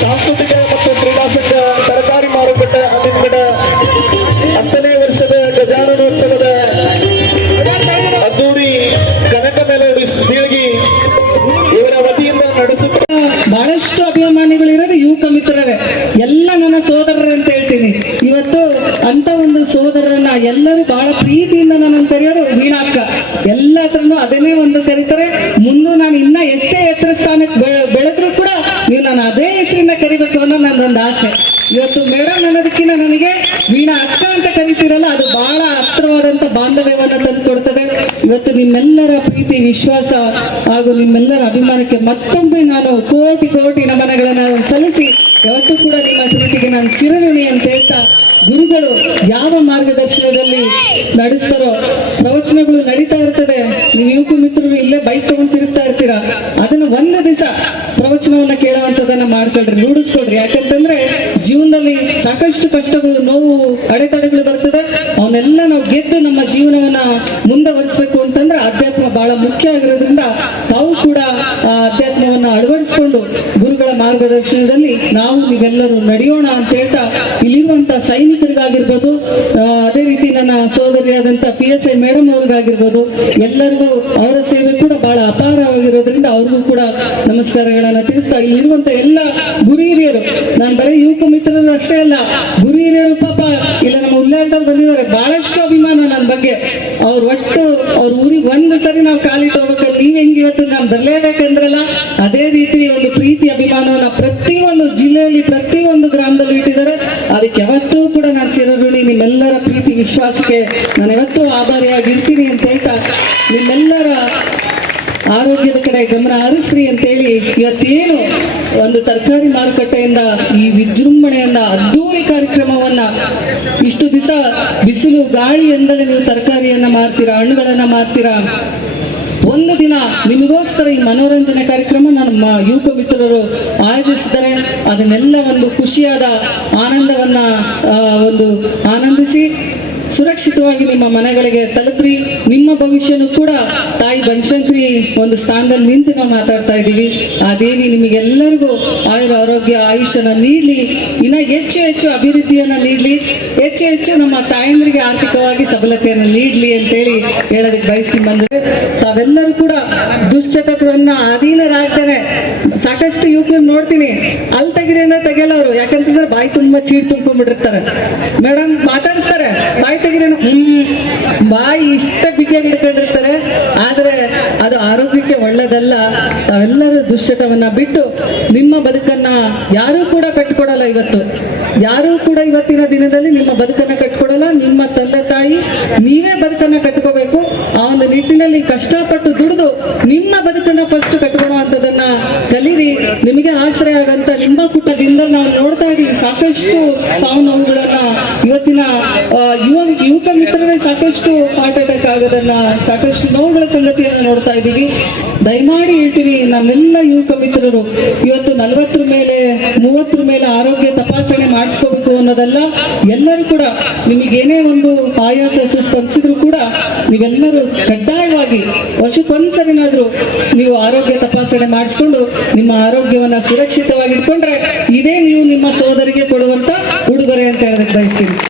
ಸಾಂಸ್ಕೃತಿಕ ಮತ್ತು ಕ್ರೀಡಾ ಸಂಘ, ತರಕಾರಿ ಮಾರುಕಟ್ಟೆ ಅಮಿತ್ಗಡ ಹತ್ತನೇ ವರ್ಷದ ಗಜಾನನೋತ್ಸವದ ಅದ್ದೂರಿ ಕನಕ ಮೇಲಿಗಿ ಇವರ ವತಿಯಿಂದ ನಡೆಸುತ್ತ ಬಹಳಷ್ಟು ಅಭಿಮಾನಿಗಳಿರೋದು ಯುವಕ ಮಿತ್ರರೇ, ಎಲ್ಲ ನನ್ನ ಸೋದರರು ಅಂತ ಹೇಳ್ತೀನಿ. ಇವತ್ತು ಅಂತ ಒಂದು ಸೋದರರನ್ನ ಎಲ್ಲರೂ ಬಹಳ ಪ್ರೀತಿಯಿಂದ ನನ್ನ ಕರೆಯೋದು ವೀಣಾಕ್ಕ. ಎಲ್ಲ ಹತ್ರನು ಅದನ್ನೇ ಒಂದು ಕರೀತಾರೆ. ಮುಂದೆ ನಾನು ಇನ್ನ ಎಷ್ಟೇ ಎತ್ತರ ಸ್ಥಾನಕ್ಕೆ ನಾನು ಅದೇ ಹೆಸರಿಂದ ಕರಿಬೇಕು ಅನ್ನೋ ನನ್ನೊಂದು ಆಸೆ. ಇವತ್ತು ಮೇಡಮ್ ಅನ್ನೋದಕ್ಕಿಂತ ನನಗೆ ವೀಣಾ ಅಕ್ಕ ಅಂತ ಕರಿತೀರಲ್ಲ, ಅದು ಬಹಳ ಹತ್ತಿರವಾದಂತ ಬಾಂಧವ್ಯವನ್ನ ತಂದು ಕೊಡ್ತದೆ. ಇವತ್ತು ನಿಮ್ಮೆಲ್ಲರ ಪ್ರೀತಿ, ವಿಶ್ವಾಸ ಹಾಗೂ ನಿಮ್ಮೆಲ್ಲರ ಅಭಿಮಾನಕ್ಕೆ ಮತ್ತೊಮ್ಮೆ ನಾನು ಕೋಟಿ ಕೋಟಿ ನಮನಗಳನ್ನು ಸಲ್ಲಿಸಿ ಇವತ್ತು ಕೂಡ ನಿಮ್ಮ ಪ್ರೀತಿಗೆ ನಾನು ಚಿರಋಣಿ ಅಂತ ಹೇಳ್ತಾ, ಗುರುಗಳು ಯಾವ ಮಾರ್ಗದರ್ಶನದಲ್ಲಿ ನಡೆಸ್ತಾರೋ, ಪ್ರವಚನಗಳು ನಡೀತಾ ಇರ್ತದೆ. ನೀವು ಯುವಕ ಮಿತ್ರರು ಇಲ್ಲೇ ಬೈಕ್ ತಗೊಂಡು ತಿರುಗ್ತಾ ಇರ್ತೀರಾ. ಅದನ್ನು ಒಂದು ದಿವಸ ಪ್ರವಚನವನ್ನ ಕೇಳುವಂತದನ್ನ ಮಾಡ್ಕೊಳ್ರಿ, ರೂಢಿಸ್ಕೊಳ್ರಿ. ಯಾಕಂತಂದ್ರೆ ಜೀವನದಲ್ಲಿ ಸಾಕಷ್ಟು ಕಷ್ಟಗಳು, ನೋವು, ಅಡೆತಡೆಗಳು ಬರ್ತದೆ. ಅವನ್ನೆಲ್ಲ ನಾವು ಗೆದ್ದು ನಮ್ಮ ಜೀವನವನ್ನ ಮುಂದುವರಿಸಬೇಕು ಅಂತಂದ್ರೆ ಅಧ್ಯಾತ್ಮ ಬಹಳ ಮುಖ್ಯ ಆಗಿರೋದ್ರಿಂದ ತಾವು ಕೂಡ ಆ ಗುರುಗಳ ಮಾರ್ಗದರ್ಶನದಲ್ಲಿ ನಾವು ನೀವೆಲ್ಲರೂ ನಡೆಯೋಣ ಅಂತ ಹೇಳ್ತಾ ಇಲ್ಲಿರುವಂತ ಸೈನಿಕರಿಗಾಗಿರ್ಬೋದು ಅದೇ ರೀತಿ ನನ್ನ ಸೋದರಿಯಾದಂತ ಪಿ ಎಸ್ ಐ ಮೇಡಮ್ ಅವ್ರಿಗಾಗಿರ್ಬೋದು, ಎಲ್ಲರಿಗೂ ಅವರ ಸೇವೆ ಕೂಡ ಬಹಳ ಅಪಾರವಾಗಿರೋದ್ರಿಂದ ಅವ್ರಿಗೂ ಕೂಡ ನಮಸ್ಕಾರಗಳನ್ನ ತಿಳಿಸ್ತಾ ಇಲ್ಲಿರುವಂತ ಎಲ್ಲ ಗುರು ಹಿರಿಯರು ನಾನು ಬರೀ ಯುವಕ ಮಿತ್ರರು ಅಷ್ಟೇ ಅಲ್ಲ ಗುರು ಹಿರಿಯರು ಪಾಪ ಇಲ್ಲ, ನಮ್ಮ ಉಲ್ಲಾಟದಲ್ಲಿ ಬಂದಿದ್ದಾರೆ. ಬಹಳಷ್ಟು ಅಭಿಮಾನ ನನ್ನ ಬಗ್ಗೆ. ಅವ್ರು ಒಟ್ಟು ಅವ್ರ ಊರಿಗೆ ಒಂದು ಸರಿ ನಾವು ಕಾಲಿಟ್ಟು ಹೆಂಗ್ ಇವತ್ತು ನಾನು ಬರ್ಲೇಬೇಕಂದ್ರಲ್ಲ, ಅದೇ ರೀತಿ ಒಂದು ಪ್ರೀತಿ ಅಭಿಮಾನವನ್ನ ಪ್ರತಿಯೊಂದು ಜಿಲ್ಲೆಯಲ್ಲಿ, ಪ್ರತಿಯೊಂದು ಗ್ರಾಮದಲ್ಲೂ ಇಟ್ಟಿದ್ದಾರೆ. ಅದಕ್ಕೆ ಯಾವತ್ತೂ ಕೂಡ ನಾನು ಚಿರಋಣಿ, ನಿಮ್ಮೆಲ್ಲರ ಪ್ರೀತಿ, ವಿಶ್ವಾಸಕ್ಕೆ ನಾನು ಯಾವತ್ತೂ ಆಭಾರಿಯಾಗಿರ್ತೀನಿ ಅಂತ ಹೇಳ್ತಾ, ನಿಮ್ಮೆಲ್ಲರ ಆರೋಗ್ಯದ ಕಡೆ ಗಮನ ಹರಿಸ್ರಿ ಅಂತೇಳಿ ಇವತ್ತೇನು ಒಂದು ತರಕಾರಿ ಮಾರುಕಟ್ಟೆಯಿಂದ ಈ ವಿಜೃಂಭಣೆಯಿಂದ ಅದ್ದೂರಿ ಕಾರ್ಯಕ್ರಮವನ್ನ ಇಷ್ಟು ದಿವಸ ಬಿಸಿಲು ಗಾಳಿ ಎಂದಲೇ ನೀವು ತರಕಾರಿಯನ್ನ ಮಾರ್ತೀರಾ, ಹಣ್ಣುಗಳನ್ನ ಮಾರ್ತೀರಾ? ಒಂದು ದಿನ ನಿಮಗೋಸ್ಕರ ಈ ಮನೋರಂಜನೆ ಕಾರ್ಯಕ್ರಮ ನಮ್ಮ ಯುವಕ ಮಿತ್ರರು ಆಯೋಜಿಸಿದ್ದಾರೆ. ಅದನ್ನೆಲ್ಲ ಒಂದು ಖುಷಿಯಾದ ಆನಂದವನ್ನ ಒಂದು ಆನಂದಿಸಿ ಸುರಕ್ಷಿತವಾಗಿ ನಿಮ್ಮ ಮನೆಗಳಿಗೆ ತಲುಪ್ರಿ. ನಿಮ್ಮ ಭವಿಷ್ಯನೂ ಕೂಡ ತಾಯಿ ಬನಶಂಕರಿ ಒಂದು ಸ್ಥಾನದಲ್ಲಿ ನಿಂತು ನಾವು ಮಾತಾಡ್ತಾ ಇದ್ದೀವಿ. ಆ ದೇವಿ ನಿಮಗೆಲ್ಲರಿಗೂ ಆಯುರ ಆರೋಗ್ಯ, ಆಯುಷ್ಯನ ನೀಡಲಿ. ಇನ್ನ ಹೆಚ್ಚು ಹೆಚ್ಚು ಅಭಿವೃದ್ಧಿಯನ್ನ ನೀಡಲಿ. ಹೆಚ್ಚು ಹೆಚ್ಚು ನಮ್ಮ ತಾಯಂದ್ರಿಗೆ ಆರ್ಥಿಕವಾಗಿ ಸಬಲತೆಯನ್ನು ನೀಡಲಿ ಅಂತೇಳಿ ಹೇಳೋದಕ್ಕೆ ಬಯಸ್ತೀನಿ ಬಂದ್ರೆ. ತಾವೆಲ್ಲರೂ ಕೂಡ ದುಶ್ಚಟಗಳನ್ನ ಅಧೀನರಾಗ್ತಾರೆ. ಸಾಕಷ್ಟು ಯುವಕರು ನೋಡ್ತೀನಿ. ಅಲ್ಲಿ ತೆಗಿರಿಂದ ತೆಗೆಯಲ್ಲ ಅವರು. ಯಾಕಂತಂದ್ರೆ ಬಾಯಿ ತುಂಬಾ ಚೀಡ್ ತುಂಬ್ಕೊಂಡ್ಬಿಟ್ಟಿರ್ತಾರೆ. ಮೇಡಮ್ ಮಾತಾಡಿಸ್ತಾರೆ. ಹ್ಮ್ ಬಾಯಿ ಇಷ್ಟ ಬಿಗಿಯಾಗಿ ಇಟ್ಕೊಂಡಿರ್ತಾರೆ, ಆದ್ರೆ ಅದು ಆರೋಗ್ಯಕ್ಕೆ ಒಳ್ಳೇದಲ್ಲ. ತಾವೆಲ್ಲರೂ ದುಶ್ಚಟವನ್ನ ಬಿಟ್ಟು ನಿಮ್ಮ ಬದುಕನ್ನ ಯಾರೂ ಕೂಡ ಕಟ್ಕೊಡಲ್ಲ ಇವತ್ತು. ಯಾರೂ ಕೂಡ ಇವತ್ತಿನ ದಿನದಲ್ಲಿ ನಿಮ್ಮ ಬದುಕನ್ನ ಕಟ್ಕೊಡಲ್ಲ ನಿಮ್ಮ ತಂದೆ ತಾಯಿ ನೀವೇ ಬದುಕನ್ನ ಕಟ್ಕೋಬೇಕು ಆ ಒಂದು ನಿಟ್ಟಿನಲ್ಲಿ ಕಷ್ಟಪಟ್ಟು ದುಡಿದು ನಿಮ್ಮ ಬದುಕನ್ನ ಫಸ್ಟ್ ಕಟ್ಕೊಳ್ಳುವಂಥದ್ದನ್ನ ಕಲೀರಿ ನಿಮಗೆ ಆಶ್ರಯ ಆಗಂತ ನಿಮ್ಮ ಪುಟದಿಂದ ನಾವು ನೋಡ್ತಾ ಇದೀವಿ. ಸಾಕಷ್ಟು ಸಾವು ನೋವುಗಳನ್ನ ಇವತ್ತಿನ ಯುವ, ಯುವಕ ಮಿತ್ರರೇ ಸಾಕಷ್ಟು ಹಾರ್ಟ್ ಅಟ್ಯಾಕ್ ಆಗೋದನ್ನ ಸಾಕಷ್ಟು ನೋವುಗಳ ಸಂಗತಿಯನ್ನ ನೋಡ್ತಾ ಇದ್ದೀವಿ ದಯಮಾಡಿ ಹೇಳ್ತೀವಿ ನಮ್ಮೆಲ್ಲ ಯುವಕ ಮಿತ್ರರು, ಇವತ್ತು ನಲವತ್ತರ ಮೇಲೆ, ಮೂವತ್ತರ ಮೇಲೆ ಆರೋಗ್ಯ ತಪಾಸಣೆ ಮಾಡಿಸ್ಕೋಬೇಕು ಅನ್ನೋದಲ್ಲ, ಎಲ್ಲರೂ ಕೂಡ ನಿಮಗೇನೇ ಒಂದು ಆಯಾಸ ಸ್ಪರ್ಶಿದ್ರು ಕೂಡ ನೀವೆಲ್ಲರೂ ಕಡ್ಡಾಯವಾಗಿ ವರ್ಷಕ್ಕೊಂದ್ಸರಿನಾದ್ರೂ ನೀವು ಆರೋಗ್ಯ ತಪಾಸಣೆ ಮಾಡಿಸ್ಕೊಂಡು ನಿಮ್ಮ ಆರೋಗ್ಯವನ್ನ ಸುರಕ್ಷಿತವಾಗಿ ಇಟ್ಕೊಂಡ್ರೆ ಇದೇ ನೀವು ನಿಮ್ಮ ಸೋದರಿಗೆ ಕೊಡುವಂತ ಉಡುಗೊರೆ ಅಂತ ಹೇಳಕ್ ಬಯಸ್ತೀನಿ.